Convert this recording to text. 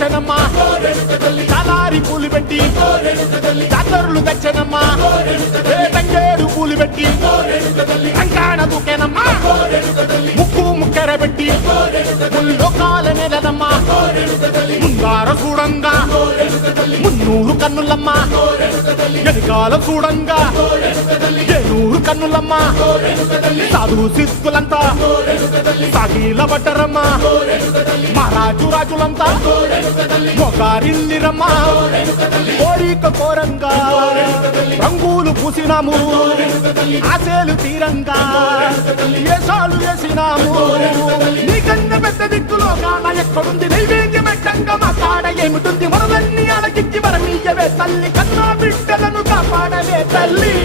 వచ్చనమ్మా చాలారి పూలు పెట్టి జాతరులు తెచ్చనమ్మా తంగేడు పూలు పెట్టి కంకాణ దూకేనమ్మా ముక్కు ముక్కెర పెట్టి ముల్లోకాల నెలనమ్మా ముందార చూడంగా మున్నూరు కన్నులమ్మా ఎనకాల చూడంగా ఏనూరు కన్నులమ్మా సాధు సిద్ధులంతా సాగిల పడ్డరమ్మా మహారాజు రాజులంతా మొగారిల్లిరమ్మా కోరిక కోరంగా రంగులు పూసినాము ఆశలు తీరంగా ఏసాలు వేసినాము నీకన్నా పెద్ద దిక్కులో కాన ఎక్కడుంది నైవేద్యం ఎట్టంగా మా కాడ ఏమిటుంది మనలన్నీ అలకించి మరమీయవే తల్లి కన్నా బిడ్డలను కాపాడవే తల్లి